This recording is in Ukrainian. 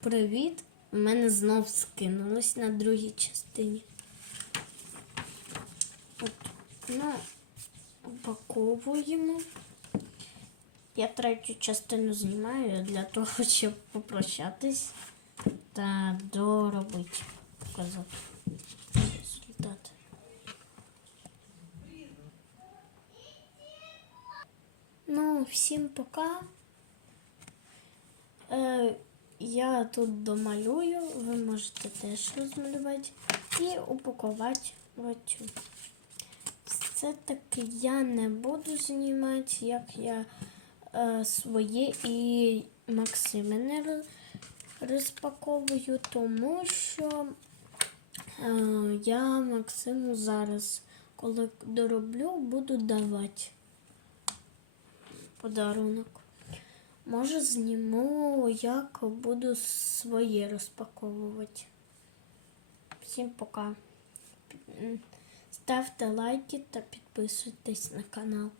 Привіт! У мене знов скинулось на другій частині. От, ну, упаковуємо. Я третю частину знімаю для того, щоб попрощатись та доробити, показати результат. Ну, всім пока. Я тут домалюю, ви можете теж розмалювати і упакувати оцю. Це таки я не буду знімати, як я е, своє і Максимене роз- розпаковую, тому що е, я Максиму зараз, коли дороблю, буду давати подарунок. Може, зніму, як буду своє розпаковувати. Всім пока. Ставте лайки та підписуйтесь на канал.